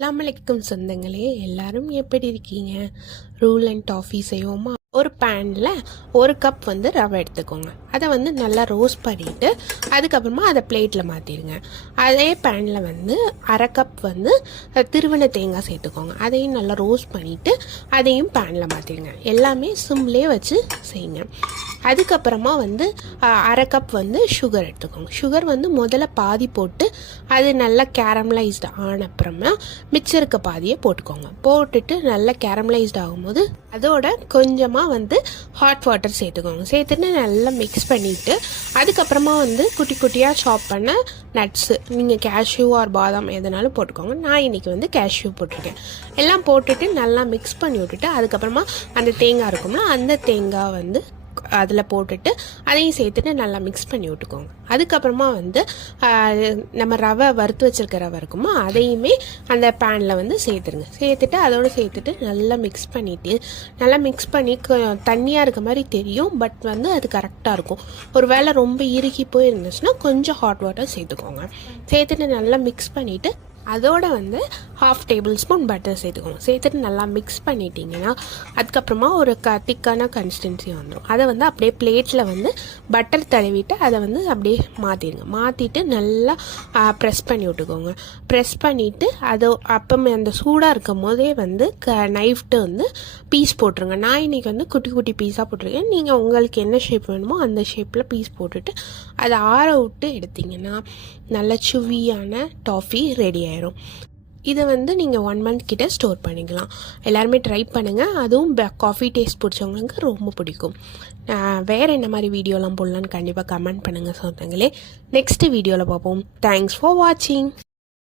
அஸ்ஸலாமு அலைக்கும் சொந்தங்களே, எல்லாரும் எப்படி இருக்கீங்க? ரூல் அண்ட் டாஃபி செய்வோமா? ஒரு பேனில் ஒரு கப் ரவை எடுத்துக்கோங்க. அதை நல்லா ரோஸ்ட் பண்ணிவிட்டு அதுக்கப்புறமா அதை பிளேட்டில் மாற்றிடுங்க. அதே பேனில் அரை கப் திருவண்ண தேங்காய் சேர்த்துக்கோங்க. அதையும் நல்லா ரோஸ்ட் பண்ணிவிட்டு அதையும் பேனில் மாற்றிடுங்க. எல்லாமே சிம்லேயே வச்சு செய்யுங்க. அதுக்கப்புறமா அரை கப் சுகர் எடுத்துக்கோங்க. சுகர் முதல்ல பாதி போட்டு அது நல்லா கேரமலைஸ்டு ஆன அப்புறமா மிச்சம் இருக்க பாதியை போட்டுக்கோங்க. போட்டுட்டு நல்லா கேரமலைஸ்டு ஆகும்போது அதோட கொஞ்சமாக ஹாட் வாட்டர் சேர்த்துக்கோங்க. சேர்த்துட்டு நல்லா மிக்ஸ் பண்ணிவிட்டு அதுக்கப்புறமா குட்டி குட்டியாக சாப் பண்ண நட்ஸு, நீங்கள் கேஷ்யூ ஆர் பாதாம் எதுனாலும் போட்டுக்கோங்க. நான் இன்றைக்கி கேஷ்யூ போட்டிருக்கேன். எல்லாம் போட்டுட்டு நல்லா மிக்ஸ் பண்ணி விட்டுட்டு அதுக்கப்புறமா அந்த தேங்காய் இருக்கும்ல, அந்த தேங்காய் அதில் போட்டுட்டு அதையும் சேர்த்துட்டு நல்லா மிக்ஸ் பண்ணி விட்டுக்கோங்க. அதுக்கப்புறமா நம்ம ரவை வறுத்து வச்சுருக்க ரவை இருக்குமா, அதையுமே அந்த பேனில் சேர்த்துருங்க. சேர்த்துட்டு அதோடு சேர்த்துட்டு நல்லா மிக்ஸ் பண்ணிவிட்டு நல்லா மிக்ஸ் பண்ணி தண்ணியாக இருக்க மாதிரி தெரியும், பட் அது கரெக்டாக இருக்கும். ஒரு வேளை ரொம்ப இறுகி போயிருந்துச்சுன்னா கொஞ்சம் ஹாட் வாட்டர் சேர்த்துக்கோங்க. சேர்த்துட்டு நல்லா மிக்ஸ் பண்ணிவிட்டு அதோட 1/2 டேபிள் ஸ்பூன் பட்டர் சேர்த்துக்கோங்க. சேர்த்துட்டு நல்லா மிக்ஸ் பண்ணிட்டீங்கன்னா அதுக்கப்புறமா ஒரு திக்கான கன்சிஸ்டன்சி வந்துடும். அதை அப்படியே பிளேட்டில் பட்டர் தடவிட்டு அதை அப்படியே மாற்றிடுங்க. மாற்றிட்டு நல்லா ப்ரெஸ் பண்ணி விட்டுக்கோங்க. ப்ரெஸ் பண்ணிவிட்டு அதை அப்போமே அந்த சூடாக இருக்கும் போதே நைஃப்ட்டு பீஸ் போட்டுருங்க. நான் இன்றைக்கி குட்டி குட்டி பீஸாக போட்டிருக்கேன். நீங்கள் உங்களுக்கு என்ன ஷேப் வேணுமோ அந்த ஷேப்பில் பீஸ் போட்டுட்டு அதை ஆற விட்டு எடுத்திங்கன்னா நல்ல சுவியான டாஃபி ரெடி ஆயிடும். இதை நீங்கள் 1 month கிட்ட ஸ்டோர் பண்ணிக்கலாம். எல்லாருமே ட்ரை பண்ணுங்கள். அதுவும் காஃபி டேஸ்ட் பிடிச்சவங்களுக்கு ரொம்ப பிடிக்கும். வேறு என்ன மாதிரி வீடியோலாம் போடலான்னு கண்டிப்பாக கமெண்ட் பண்ணுங்கள் சொந்தங்களே. நெக்ஸ்ட் வீடியோவில் பார்ப்போம். தேங்க்ஸ் ஃபார் வாட்சிங்.